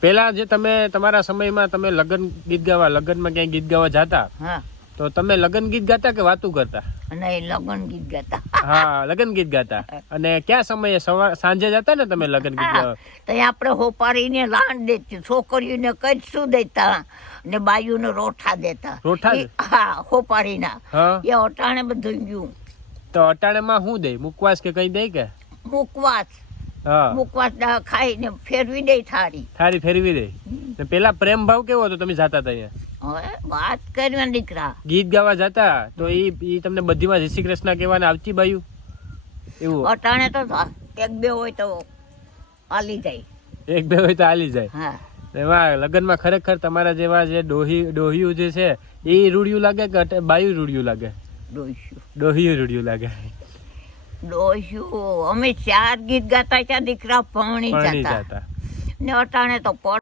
પેલા જે તમે તમારા સમયમાં તમે લગ્ન ગીત ગાવા લગ્નમાં ક્યાંય ગીત ગાવા જાતા હા તો તમે લગ્ન ગીત ગાતા કે વાતું કરતા? નહીં લગ્ન ગીત ગાતા. હા લગ્ન ગીત ગાતા. અને કયા સમયે? સાંજે જતા ને તમે લગ્ન ગીત ગાવા? તો આપણે હોપારીને લાણ દેતી, છોકરીઓને કઈ શું દેતા ને બાયુને રોઠા દેતા. રોઠા? હા હોપારીના. હા એ અટાણે બધું ગયું. તો અટાણેમાં શું દે? મુકવાસ કે કઈ દે કે? મુકવાસ. હા મુકવાસ ખાઈને ફેરવી દે થાળી. થાળી ફેરવી દે. ને પેલા પ્રેમ ભાવ કેવો હતો તમે જાતા હતા અહીંયા? હવે વાત કરવા દીકરા. ગીત ગાવા જતા તો ઈ તમને બધીમાં જય શ્રી કૃષ્ણ કહેવાને આવતી બાયું એવું? અટાણે તો એક બે હોય તો હાલી જાય. એક બે હોય તો હાલી જાય. હા એમાં લગ્નમાં ખરેખર તમારા જેવા જે ડોહિયું જે છે એ રૂડિયું લાગે કે બાયું રૂડિયું લાગે? ડોસ્યું ડોહિયું રૂડિયું લાગે. ડોસ્યું અમે 4 ગીત ગાતા ત્યાં દીકરા ભણી પરણી જતા જતા. ને અટાણે તો